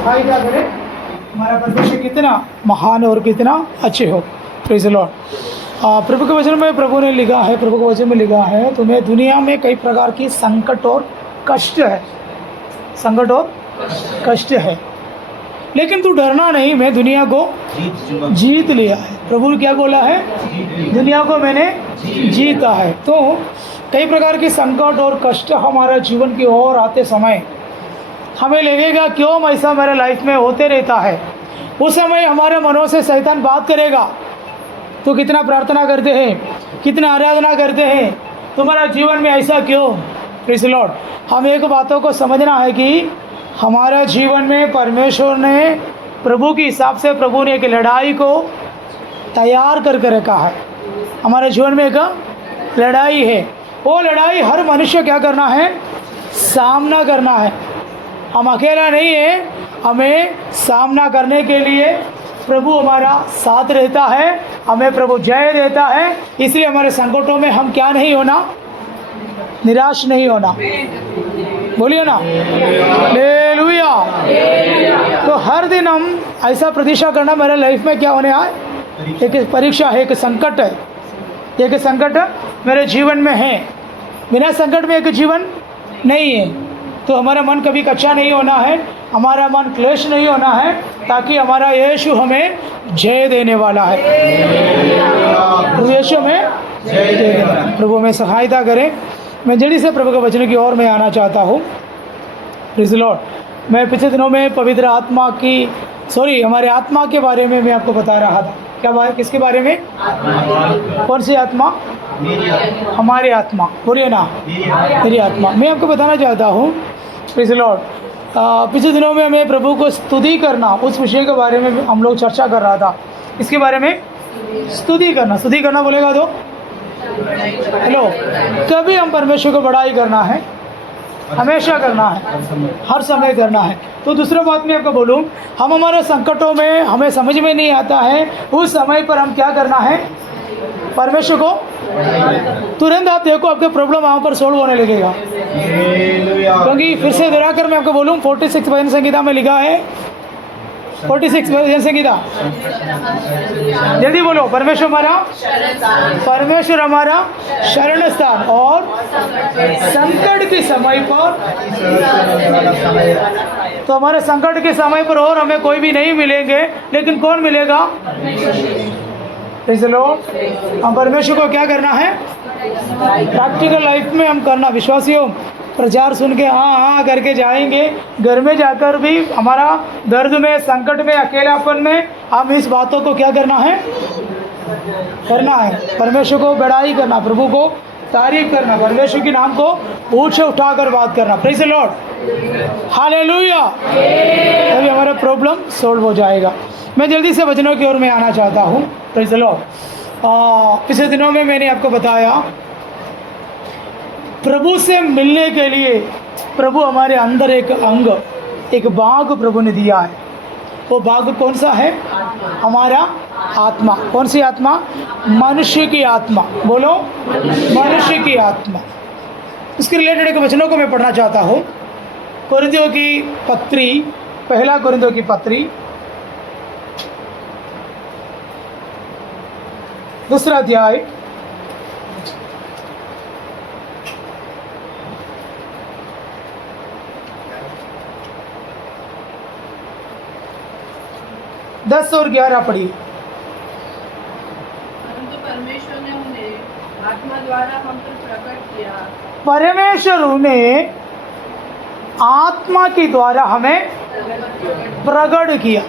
सहायता करे। हमारा परमेश्वर कितना महान और कितना अच्छे हो। Praise the Lord. प्रभु के वचन में प्रभु ने लिखा है, प्रभु के वचन में लिखा है, तुम्हें दुनिया में कई प्रकार की संकट और कष्ट है, संकट और कष्ट है, लेकिन तू डरना नहीं, मैं दुनिया को जीत लिया है। प्रभु ने क्या बोला है? दुनिया को मैंने जीता है। तो कई प्रकार के संकट और कष्ट हमारा जीवन की ओर आते समय हमें लगेगा क्यों ऐसा मेरे लाइफ में होते रहता है। उस समय हमारे मनों से शैतान बात करेगा, तो कितना प्रार्थना करते हैं, कितना आराधना करते हैं, तुम्हारा जीवन में ऐसा क्यों। Praise the Lord. हम एक बातों को समझना है कि हमारा जीवन में परमेश्वर ने प्रभु के हिसाब से प्रभु ने एक लड़ाई को तैयार करके रखा है। हमारे जीवन में एक लड़ाई है, वो लड़ाई हर मनुष्य क्या करना है? सामना करना है। हम अकेला नहीं है, हमें सामना करने के लिए प्रभु हमारा साथ रहता है, हमें प्रभु जय देता है। इसलिए हमारे संकटों में हम क्या नहीं होना? निराश नहीं होना। बोलिए ना, हालेलुया। तो हर दिन हम ऐसा प्रतीक्षा करना मेरे लाइफ में क्या होने आए? एक परीक्षा है, एक संकट है, एक संकट मेरे जीवन में है। बिना संकट में एक जीवन नहीं है। तो हमारा मन कभी कच्चा नहीं होना है, हमारा मन क्लेश नहीं होना है, ताकि हमारा यीशु हमें जय देने वाला है। प्रभु यीशु हमें जय देने, प्रभु हमें सहायता करें। मैं जल्दी से प्रभु के वचन की ओर मैं आना चाहता हूँ। Praise the Lord. मैं पिछले दिनों में पवित्र आत्मा की हमारे आत्मा के बारे में मैं आपको बता रहा था। क्या बात? किसके बारे में? कौन सी आत्मा? हमारी आत्मा। बोलिए ना, मेरी आत्मा। मैं आपको बताना चाहता हूँ, प्रेज़ द लॉर्ड, पिछले दिनों में मैं प्रभु को स्तुति करना, उस विषय के बारे में हम लोग चर्चा कर रहा था। इसके बारे में स्तुति करना बोलेगा तो हेलो, कभी हम परमेश्वर को बड़ाई करना है, हमेशा करना है, हर समय करना है। तो दूसरा बात मैं आपको बोलूँ, हम हमारे संकटों में हमें समझ में नहीं आता है, उस समय पर हम क्या करना है? परमेश्वर को तुरंत आप देखो आपके प्रॉब्लम वहाँ पर सोल्व होने लगेगा। क्योंकि फिर से दोहराकर मैं आपको बोलूँ, 46 भजन संगीता में लिखा है, 46 भजन संगीता, जल्दी बोलो, परमेश्वर हमारा शरण स्थान और संकट के समय पर। तो हमारे संकट के समय पर और हमें कोई भी नहीं मिलेंगे, लेकिन कौन मिलेगा? Praise the Lord. हम परमेश्वर को क्या करना है? प्रैक्टिकल लाइफ में हम करना। विश्वासियों, प्रचार सुन के हाँ हाँ करके जाएंगे, घर में जाकर भी हमारा दर्द में, संकट में, अकेलापन में हम इस बातों को क्या करना है? परमेश्वर को बड़ाई करना, प्रभु को तारीफ करना, परमेश्वर के नाम को ऊंचे उठाकर बात करना। Praise the Lord, hallelujah. तभी हमारा प्रॉब्लम सॉल्व हो जाएगा। मैं जल्दी से वचनों की ओर में आना चाहता हूँ। Praise the Lord. पिछले दिनों में मैंने आपको बताया, प्रभु से मिलने के लिए प्रभु हमारे अंदर एक अंग, एक बाग प्रभु ने दिया है। वो बाग कौन सा है? हमारा आत्मा। कौन सी आत्मा? मनुष्य की आत्मा। बोलो, मनुष्य की आत्मा। इसके रिलेटेड एक वचनों को मैं पढ़ना चाहता हूँ। कोरिन्थियों की पत्री, पहला कोरिन्थियों की पत्री, दूसरा अध्याय, 10 और 11 पढ़िए। परमेश्वर ने उन्हें आत्मा द्वारा हम पर प्रकट किया। परमेश्वर उन्हें आत्मा के द्वारा हमें प्रकट किया।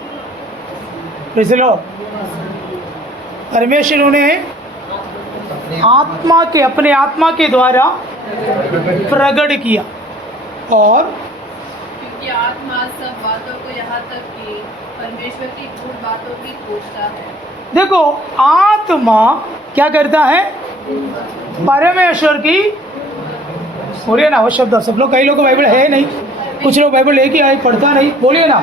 Praise the Lord. परमेश्वर उन्हें अपने आत्मा के द्वारा प्रकट किया। और क्योंकि आत्मा सब बातों को यहाँ तक कि परमेश्वर की गूढ़ बातों की खोजता है। देखो, आत्मा क्या करता है? परमेश्वर की, बोलिए ना वो शब्द। सब लोग, कई लोगों को बाइबल है नहीं, कुछ लोग बाइबल लेके आए, पढ़ता नहीं। बोलिए ना,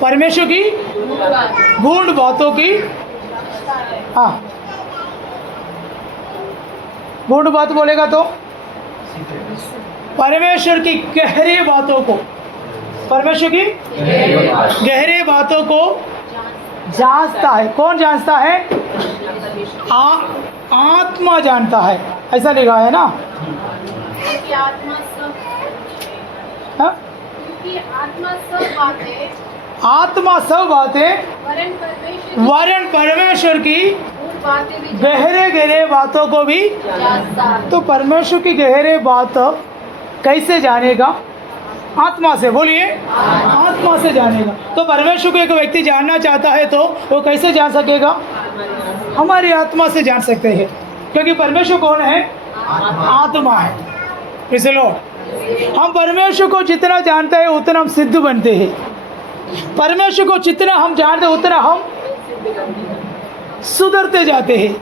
परमेश्वर की गूढ़ बातों की, हाँ, गूढ़ बात बोलेगा तो परमेश्वर की गहरी बातों को परमेश्वर की गहरे बातों को जांचता है। कौन जांचता है? आत्मा जानता है, ऐसा लिखा है ना। क्योंकि आत्मा सब हाँ? क्योंकि आत्मा सब बातें आत्मा सब बातें वरण परमेश्वर की बातें भी गहरे गहरे बातों को भी। जानता है। तो परमेश्वर की गहरे बात कैसे जानेगा? आत्मा से। बोलिए, आत्मा से जानेगा। तो परमेश्वर को एक व्यक्ति जानना चाहता है तो वो कैसे जान सकेगा? हमारी आत्मा से जान सकते हैं, क्योंकि परमेश्वर कौन है? आत्मा है। इसलिए हम परमेश्वर को जितना जानते हैं उतना हम सिद्ध बनते हैं। परमेश्वर को जितना हम जानते हैं उतना हम सुधरते जाते हैं।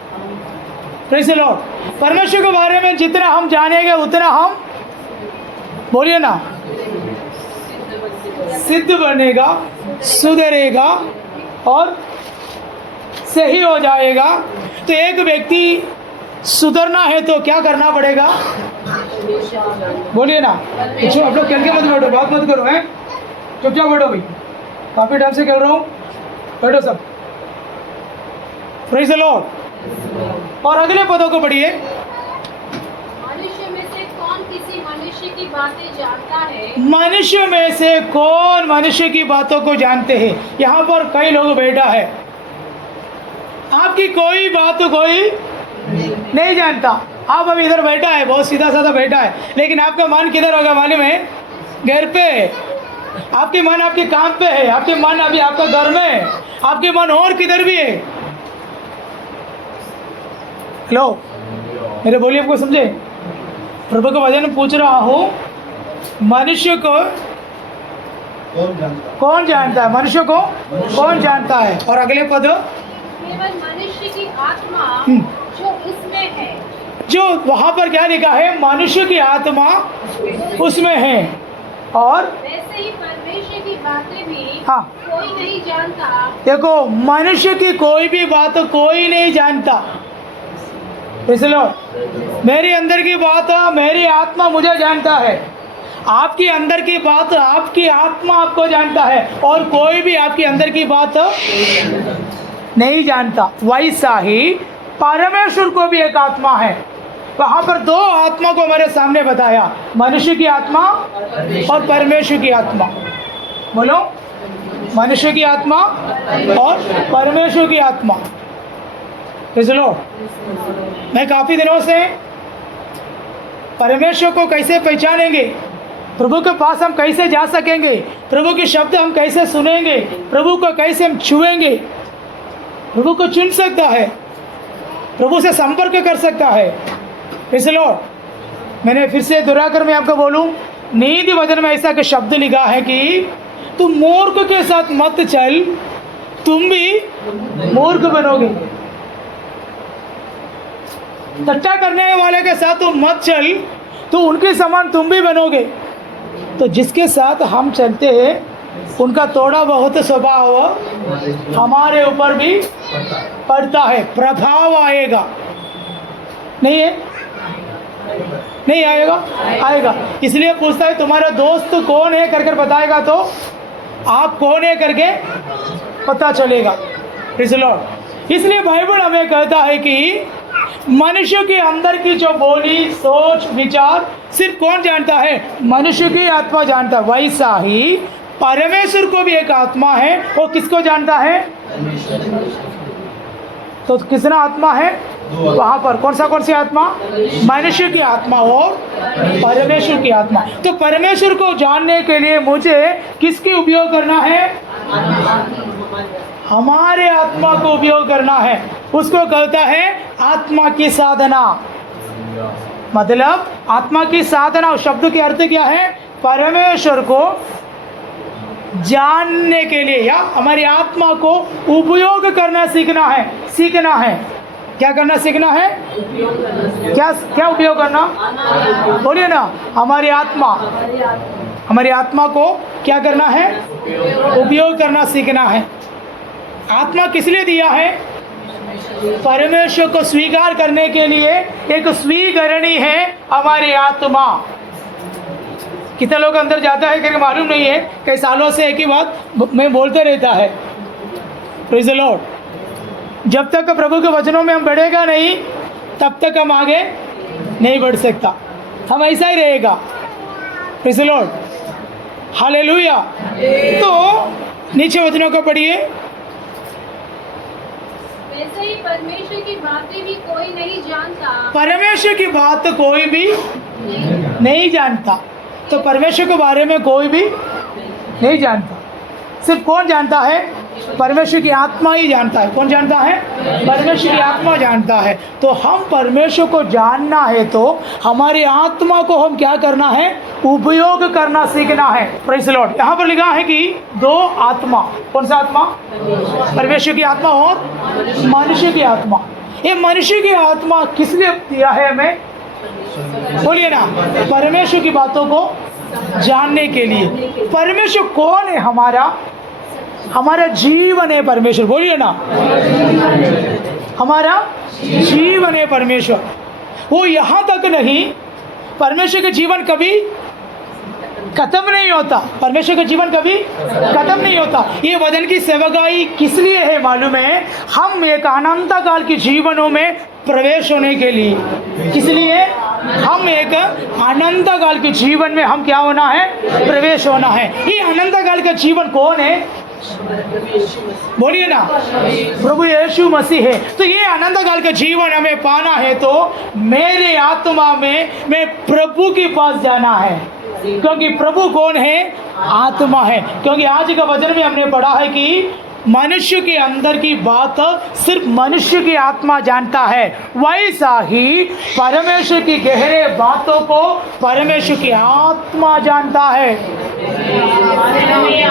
Praise the Lord. परमेश्वर के बारे में जितना हम जानेंगे उतना हम, बोलिए ना, सिद्ध बनेगा, सुधरेगा और सही हो जाएगा। तो एक व्यक्ति सुधरना है तो क्या करना पड़ेगा? बोलिए ना। अच्छा, आप लोग करके मत बैठो, बात मत करो, हैं? चुपचाप बैठो भाई, काफी टाइम से कह रहा हूँ, बैठो सब। Praise the Lord. और अगले पदों को पढ़िए। मनुष्य में से कौन किसी मनुष्य की बातें जानता है? मनुष्य में से कौन मनुष्य की बातों को जानते हैं? यहाँ पर कई लोग बैठा है, आपकी कोई बात कोई नहीं जानता। आप अभी इधर बैठा है, बहुत सीधा साधा बैठा है, लेकिन आपका मन किधर होगा मालूम है? घर पे है। आपकी मन आपके काम पे है, आपके मन अभी आपका घर में है, आपके मन और किधर भी है। हेलो, मेरे बोलिए, आपको समझे? प्रभु के वचन पूछ रहा हूँ, मनुष्य को कौन जानता है? मनुष्य को कौन जानता है? और अगले पद, केवल मनुष्य की आत्मा जो उसमें है। जो वहाँ पर क्या लिखा है? मनुष्य की आत्मा उसमें है। और वैसे ही परमेश्वर की बातें भी हाँ, कोई नहीं जानता। देखो, मनुष्य की कोई भी बात कोई नहीं जानता। इसलिए मेरी अंदर की बात मेरी आत्मा मुझे जानता है, आपकी अंदर की बात आपकी आत्मा आपको जानता है, और कोई भी आपकी अंदर की बात नहीं जानता। वैसा ही परमेश्वर को भी एक आत्मा है। वहाँ पर दो आत्मा को मेरे सामने बताया, मनुष्य की आत्मा और परमेश्वर की आत्मा। बोलो, मनुष्य की आत्मा और परमेश्वर की आत्मा। चलो, मैं काफ़ी दिनों से परमेश्वर को कैसे पहचानेंगे, प्रभु के पास हम कैसे जा सकेंगे, प्रभु के शब्द हम कैसे सुनेंगे, प्रभु को कैसे हम छुएंगे, प्रभु को चुन सकता है, प्रभु से संपर्क कर सकता है। इसलिए मैंने फिर से दोहराकर मैं आपको बोलूं, नीति वचन में ऐसा के शब्द लिखा है कि तुम मूर्ख के साथ मत चल, तुम भी मूर्ख बनोगे। टट्टा करने वाले के साथ तुम मत चल, तो उनके समान तुम भी बनोगे। तो जिसके साथ हम चलते हैं उनका थोड़ा बहुत स्वभाव हमारे ऊपर भी पड़ता है, प्रभाव आएगा। नहीं है? नहीं आएगा? आएगा। इसलिए पूछता है तुम्हारा दोस्त कौन है करके बताएगा तो आप कौन है करके पता चलेगा। इसलिए बाइबल हमें कहता है कि मनुष्य के अंदर की जो बोली, सोच, विचार सिर्फ कौन जानता है? मनुष्य की आत्मा जानता है। वैसा ही परमेश्वर को भी एक आत्मा है, वो किसको जानता है? तो किसना आत्मा है वहाँ पर? कौन सी आत्मा? मनुष्य की आत्मा और परमेश्वर की आत्मा। तो परमेश्वर को जानने के लिए मुझे किसकी उपयोग करना है? हमारे आत्मा को उपयोग करना है। उसको कहता है आत्मा की साधना। मतलब आत्मा की साधना शब्द के अर्थ क्या है? परमेश्वर को जानने के लिए या हमारी आत्मा को उपयोग करना सीखना है। क्या करना सीखना है? क्या उपयोग करना? बोलिए ना। हमारी आत्मा को क्या करना है? उपयोग करना सीखना है। आत्मा किस लिए दिया है? परमेश्वर को स्वीकार करने के लिए एक स्वीकरणी है हमारी आत्मा। कितने लोग अंदर जाता है करके मालूम नहीं है, कई सालों से एक ही बात मैं बोलते रहता है। Praise the Lord. जब तक प्रभु के वचनों में हम बढ़ेगा नहीं, तब तक हम आगे नहीं बढ़ सकता, हम ऐसा ही रहेगा। Praise the Lord, hallelujah. तो नीचे वचनों को पढ़िए। वैसे ही परमेश्वर की बातें भी कोई नहीं जानता। परमेश्वर की बात कोई भी नहीं जानता। तो परमेश्वर के बारे में कोई भी नहीं जानता। सिर्फ कौन जानता है? परमेश्वर की आत्मा ही जानता है। कौन जानता है? परमेश्वर की आत्मा जानता है। तो हम परमेश्वर को जानना है तो हमारी आत्मा को हम क्या करना है? उपयोग करना सीखना है। Praise the Lord. यहाँ पर लिखा है कि दो आत्मा। कौन सा आत्मा? परमेश्वर की आत्मा और मनुष्य की आत्मा। ये मनुष्य की आत्मा किस लिए दिया है हमें? बोलिए ना, परमेश्वर की बातों को जानने के लिए। परमेश्वर कौन है? हमारा जीवन है परमेश्वर। बोलिए ना, हमारा जीवन है परमेश्वर। वो यहाँ तक नहीं, परमेश्वर का जीवन कभी खत्म नहीं होता। परमेश्वर का जीवन कभी खत्म नहीं होता। ये वचन की सेवकाई किस लिए है मालूम है? हम एक अनंत काल के जीवनों में प्रवेश होने के लिए। किस लिए? हम एक अनंत काल के जीवन में हम क्या होना है? प्रवेश होना है। ये अनंत काल का जीवन कौन है? बोलिए ना, प्रभु यीशु मसीह है। तो ये अनंत काल का जीवन हमें पाना है तो मेरे आत्मा में मैं प्रभु के पास जाना है। क्योंकि प्रभु कौन है? आत्मा है। क्योंकि आज का वचन में हमने पढ़ा है कि मनुष्य के अंदर की बात सिर्फ मनुष्य की आत्मा जानता है, वैसा ही परमेश्वर की गहरे बातों को परमेश्वर की आत्मा जानता है। हालेलुया।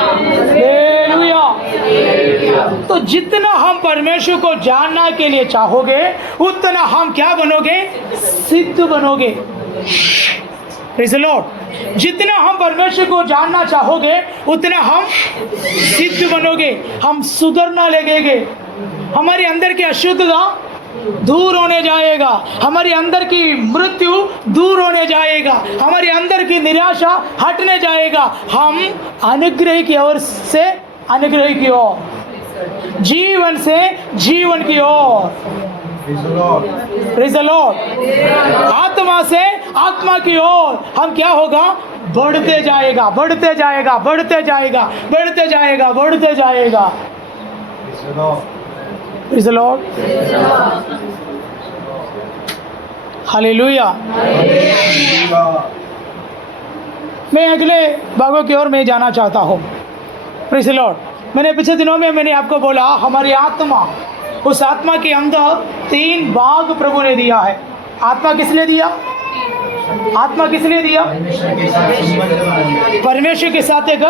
तो जितना हम परमेश्वर को जानना के लिए चाहोगे, उतना हम क्या बनोगे? सिद्ध बनोगे। Praise the Lord. जितना हम परमेश्वर को जानना चाहोगे, उतना हम सिद्ध बनोगे, हम सुधरना लगेंगे। हमारे अंदर की अशुद्धता दूर होने जाएगा, हमारे अंदर की मृत्यु दूर होने जाएगा, हमारे अंदर की निराशा हटने जाएगा। हम अनुग्रह की ओर से अनुग्रह की ओर, जीवन से जीवन की ओर, प्रेज़ द लॉर्ड, आत्मा से आत्मा की ओर हम क्या होगा? बढ़ते जाएगा, बढ़ते जाएगा, बढ़ते जाएगा, बढ़ते जाएगा, बढ़ते जाएगा। Praise the Lord, hallelujah. मैं अगले भागों की ओर मैं जाना चाहता हूँ। Praise the Lord. मैंने पिछले दिनों में मैंने आपको बोला, हमारी आत्मा, उस आत्मा के अंदर 3 भाग प्रभु ने दिया है। आत्मा किस लिए दिया? आत्मा किस लिए दिया? परमेश्वर के साथ एक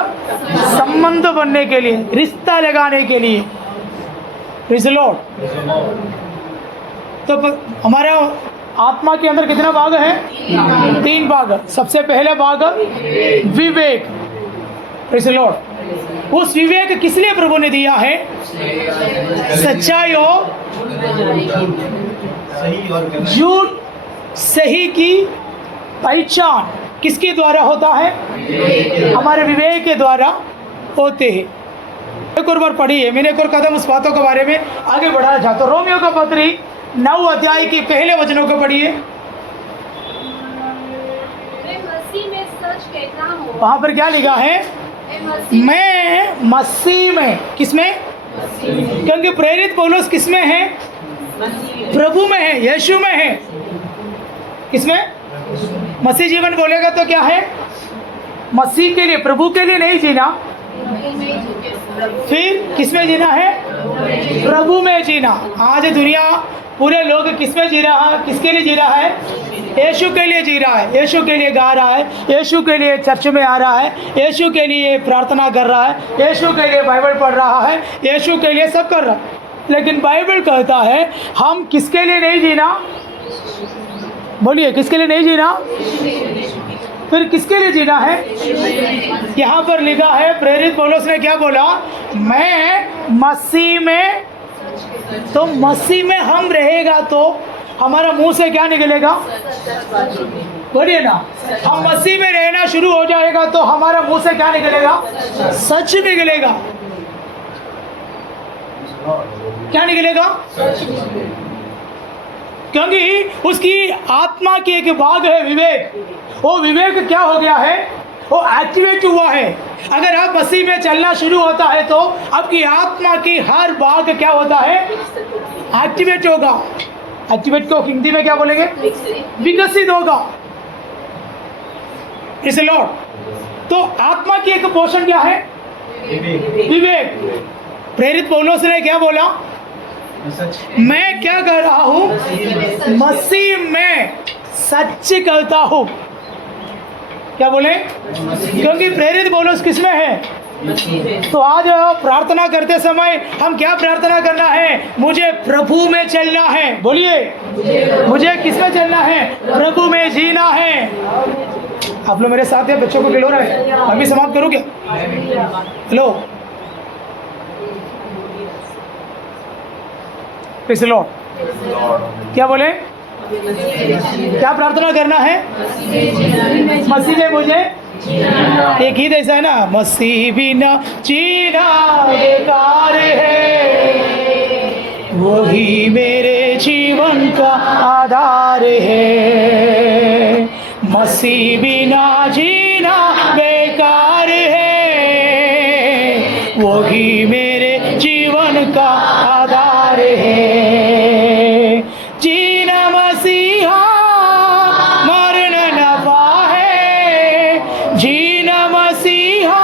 संबंध बनने के लिए, रिश्ता लगाने के लिए। Praise the Lord. तो हमारा आत्मा के अंदर कितना भाग है? 3 भाग। सबसे पहला भाग विवेक। Praise the Lord. उस विवेक किस लिए प्रभु ने दिया है? सच्चाई और झूठ सही की पहचान किसके द्वारा होता है? हमारे विवेक के द्वारा होते हैं। एक और बार पढ़िए, मैंने एक और कदम उस बातों के बारे में आगे बढ़ाना चाहता हूँ। रोमियो का पत्री 9 अध्याय के पहले वचनों को पढ़िए। मैं मसीह में सच कहता हूँ। वहाँ पर क्या लिखा है? मैं मसीह में। किसमें? क्योंकि प्रेरित पौलुस किसमें है? प्रभु में है, यीशु में है। किसमें? मसीह जीवन बोलेगा तो क्या है? मसीह के लिए, प्रभु के लिए नहीं जीना, फिर किसमें जीना है? प्रभु में जीना। आज दुनिया पूरे लोग किसमें जी रहा है? किसके लिए जी रहा है? यीशु के लिए जी रहा है। यीशु के लिए गा रहा है, यीशु के लिए चर्च में आ रहा है, यीशु के लिए प्रार्थना कर रहा है, यीशु के लिए बाइबल पढ़ रहा है, यीशु के लिए सब कर रहा है। लेकिन बाइबल कहता है हम किसके लिए नहीं जीना? बोलिए, किसके लिए नहीं जीना? फिर किसके लिए जीना है? यहाँ पर लिखा है, प्रेरित पौलुस ने क्या बोला? मैं मसीह में। तो मसीह में हम रहेगा तो हमारा मुंह से क्या निकलेगा? बोलिए ना, हम मसीह में रहना शुरू हो जाएगा तो हमारा मुंह से क्या निकलेगा? सच निकलेगा। क्या निकलेगा? क्योंकि उसकी आत्मा की एक भाग है विवेक, वो विवेक क्या हो गया है? वो एक्टिवेट हुआ है। अगर आप मसीह में चलना शुरू होता है तो आपकी आत्मा की हर भाग क्या होता है? एक्टिवेट होगा। एक्टिवेट को हिंदी में क्या बोलेंगे? विकसित होगा। इस लॉर्ड, तो आत्मा की एक पोषण क्या है? विवेक। प्रेरित पौलुस ने क्या बोला? मैं क्या कर रहा हूं? मसीह में सच करता हूं। क्या बोले? क्योंकि प्रेरित पौलुस किसमें है? तो आज प्रार्थना करते समय हम क्या प्रार्थना करना है? मुझे प्रभु में चलना है। बोलिए, मुझे किसमें चलना है? प्रभु में जीना है। आप लोग मेरे साथ हैं? बच्चों को खिलो रहे हैं? अभी समाप्त करूँ क्या? Hello, praise the Lord. क्या बोले? क्या प्रार्थना करना है? मसीह में मुझे एक गीत ऐसा है ना, मसीह बिना जीना बेकार है, वही मेरे जीवन का आधार है। मसीह बिना जीना बेकार है, वही मेरे जीवन का आधार है। जीना मसीहा मरना नफा है, जीना मसीहा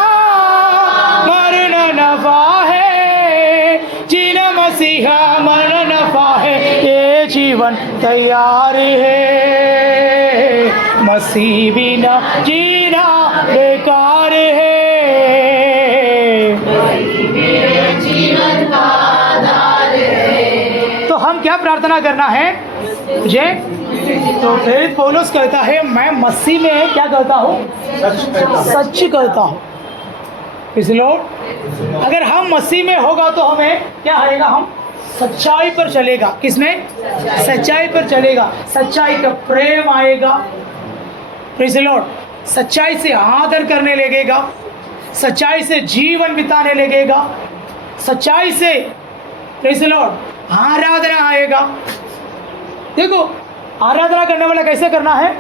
मरना नफा है, जीना मसीहा मरना नफा है, ये जीवन तैयार है। मसीह बिना जीना बेकार है, तो हम क्या प्रार्थना करना है मुझे? तो प्रेरित पौलुस कहता है मैं मसीह में क्या करता हूँ? सच करता हूँ। इसलिए अगर हम मसीह में होगा तो हमें क्या आएगा? हम सच्चाई पर चलेगा। किसमें? सच्चाई पर चलेगा। सच्चाई का प्रेम आएगा। Praise the Lord. सच्चाई से आदर करने लगेगा, सच्चाई से जीवन बिताने लगेगा, सच्चाई से प्रेज़ द लॉर्ड आराधना आएगा। देखो, आराधना करने वाला कैसे करना है?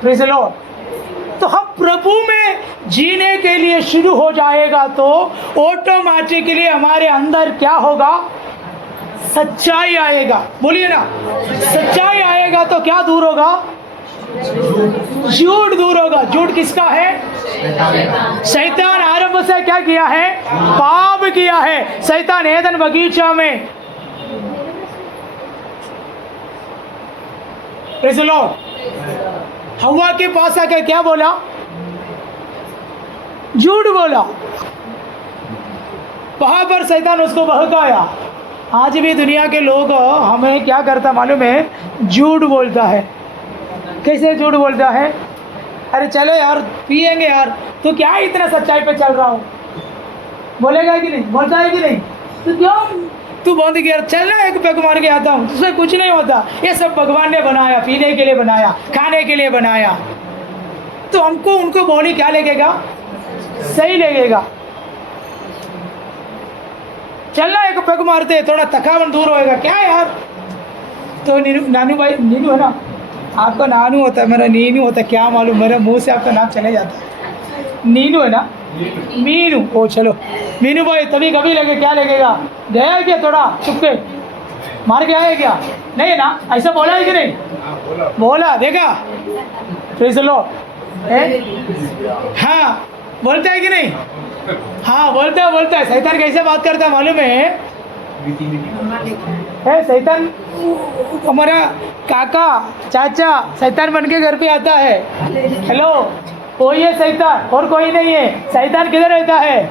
Praise the Lord. तो हम प्रभु में जीने के लिए शुरू हो जाएगा तो ऑटोमेटिकली हमारे अंदर क्या होगा? सच्चाई आएगा। बोलिए ना, सच्चाई आएगा तो क्या दूर होगा? झूठ दूर होगा। झूठ किसका है? शैतान आरंभ से क्या किया है? पाप किया है। शैतान एदन बगीचा में, प्रेज़ द लॉर्ड, हवा के पास आकर क्या बोला? झूठ बोला। वहां पर शैतान उसको बहकाया। आज भी दुनिया के लोग हमें क्या करता मालूम है? झूठ बोलता है। कैसे झूठ बोलता है? अरे चलो यार पिएंगे यार, तो क्या इतना सच्चाई पे चल रहा हूँ? बोलेगा कि नहीं? बोलता है कि नहीं? तो क्यों तू बंद किया? चल ना, एक पैक मार के आता हूँ, उससे कुछ नहीं होता। ये सब भगवान ने बनाया, पीने के लिए बनाया, खाने के लिए बनाया। तो हमको उनको बोली क्या लगेगा? सही लगेगा। चलना, एक पैक मारते, थोड़ा थकावट दूर होएगा। क्या यार? तो नानू भाई, नीनू है ना, आपका नानू होता है, मेरा नीनू होता है, क्या मालूम, मेरे मुंह से आपका नाम चले जाता है। नीनू है ना? मीनू। ओ चलो मीनू भाई, तभी कभी लगे क्या लगेगा? गया क्या? थोड़ा चुपके मार के आया क्या? नहीं है ना? ऐसा बोला है कि नहीं? बोला। देखा? Praise the Lord. हाँ, बोलता है कि नहीं? हाँ, बोलता है। शैतान कैसे बात करता है मालूम है? शैतान हमारा काका चाचा शैतान बन के घर पे आता है। हेलो, वही है शैतान, और कोई नहीं है। शैतान किधर रहता है?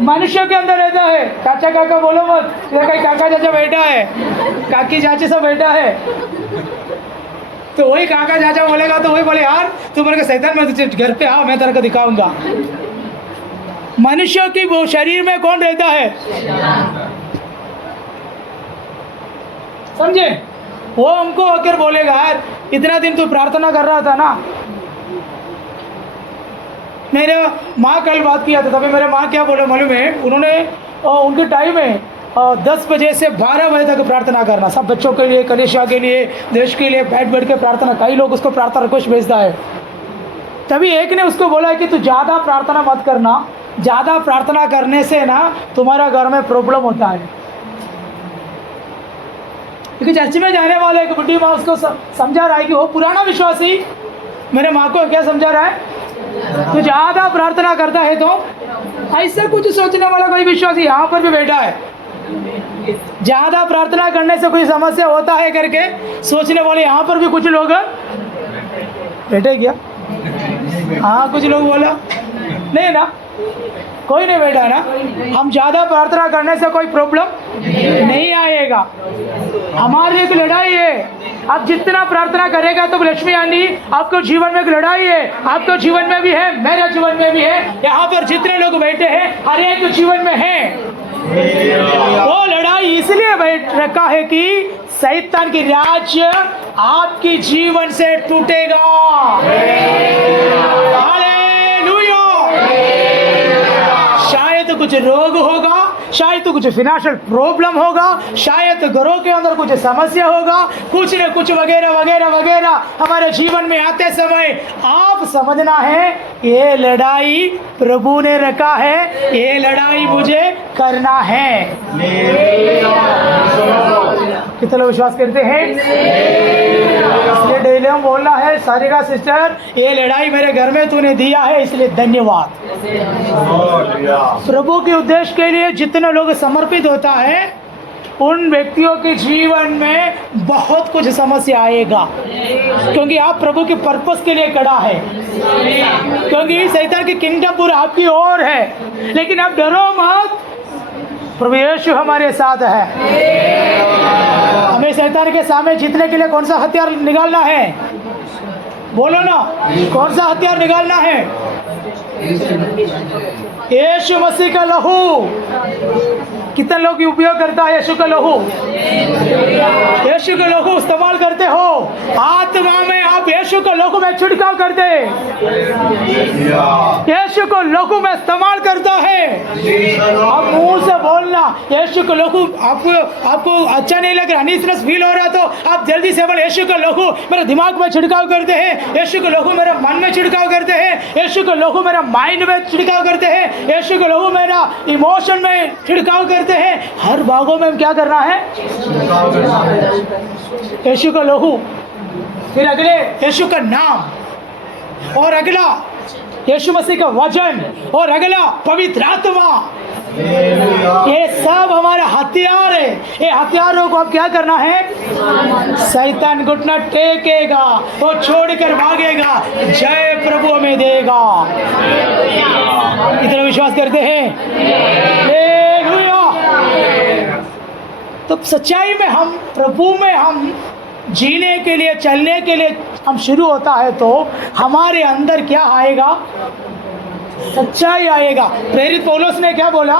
मनुष्य के अंदर रहता है। चाचा काका बोलो मत, इधर कहीं काका चाचा बैठा है, काकी चाची सब बैठा है। तो वही काका चाचा बोलेगा तो वही बोले यार तू मेरे को शैतान में घर पे आओ, मैं तेरे को दिखाऊंगा। मनुष्य की वो शरीर में कौन रहता है? समझे? वो हमको आकर बोलेगा, यार इतना दिन तू प्रार्थना कर रहा था ना। मेरे माँ कल बात किया था, तभी मेरे माँ क्या बोले मालूम है, उन्होंने उनके टाइम है 10 बजे से 12 बजे तक प्रार्थना करना, सब बच्चों के लिए, कलीसिया के लिए, देश के लिए बैठ के प्रार्थना। कई लोग उसको प्रार्थना रिक्वेस्ट भेजता है। तभी एक ने उसको बोला है कि तू ज़्यादा प्रार्थना मत करना, ज़्यादा प्रार्थना करने से ना तुम्हारा घर में प्रॉब्लम होता है। क्योंकि चर्च में जाने वाले एक बुढ़ी माँ उसको समझा रहा है कि वो पुराना विश्वासी मेरे माँ को क्या समझा रहा है, तो ज़्यादा प्रार्थना करता है तो ऐसा कुछ सोचने वाला कोई विश्वासी यहाँ पर भी बैठा है। ज़्यादा प्रार्थना करने से कोई समस्या होता है करके सोचने वाले यहाँ पर भी कुछ लोग बैठे क्या? हाँ, कुछ लोग बोला नहीं ना, कोई नहीं बैठा ना। हम ज़्यादा प्रार्थना करने से कोई प्रॉब्लम नहीं आएगा। हमारी एक लड़ाई है, आप जितना प्रार्थना करेगा तो लक्ष्मी आनी आपको जीवन में एक लड़ाई है, आपको जीवन में भी है, मेरे जीवन में भी है, यहाँ पर जितने लोग बैठे हैं हर एक जीवन में है। वो लड़ाई इसलिए बैठ रखा है कि शैतान की राज्य आपकी जीवन से टूटेगा। हालेलुया। शायद कुछ रोग होगा, शायद तो कुछ फाइनेंशियल प्रॉब्लम होगा, शायद घरों के अंदर कुछ समस्या होगा, कुछ न कुछ वगैरह वगैरह वगैरह हमारे जीवन में आते समय आप समझना है ये लड़ाई प्रभु ने रखा है, ये लड़ाई मुझे करना है। कितने लोग विश्वास करते हैं? इसलिए डेली हम बोलना है, सारिका सिस्टर ये लड़ाई मेरे घर में तूने दिया है इसलिए धन्यवाद। प्रभु के उद्देश्य के लिए जितने लोग समर्पित होता है उन व्यक्तियों के जीवन में बहुत कुछ समस्या आएगा, क्योंकि आप प्रभु के पर्पस के लिए खड़ा है, क्योंकि शैतान की किंगडम पूरा आपकी ओर है। लेकिन आप डरो मत, प्रभु यीशु हमारे साथ है। हमें शैतान के सामने जीतने के लिए कौन सा हथियार निकालना है? बोलो ना, कौन सा हथियार निकालना है? यीशु मसीह का लहू। कितने लोग उपयोग करता है यीशु का लहू? यीशु का लहू इस्तेमाल करते हो, आत्मा में आप यीशु का लहू में छिड़काव करते, यीशु को लहू में इस्तेमाल करता है। आप मुंह से बोलना यीशु का लहू, आपको अच्छा नहीं लग रहा, अनईजीनेस फील हो रहा तो आप जल्दी से बोल यीशु का लहू मेरे दिमाग में छिड़काव करते हैं, यीशु का लहू मेरे मन में छिड़काव करते हैं, यीशु का लहू मेरा माइंड में छिड़काव करते हैं, यीशु का लहू मेरा इमोशन में छिड़काव करते हैं। हर भागों में हम क्या करना है? यीशु का लहू, फिर अगले यीशु का नाम, और अगला यीशु मसीह का वचन, और अगला पवित्र आत्मा। ये सब हमारा हथियार है। ये हथियारों को अब क्या करना है? शैतान घुटना टेकेगा, वो छोड़कर भागेगा, जय प्रभु में देगा। इतना विश्वास करते हैं? तो सच्चाई में हम प्रभु में हम जीने के लिए, चलने के लिए हम शुरू होता है तो हमारे अंदर क्या आएगा? सच्चाई आएगा। प्रेरित पौलुस ने क्या बोला?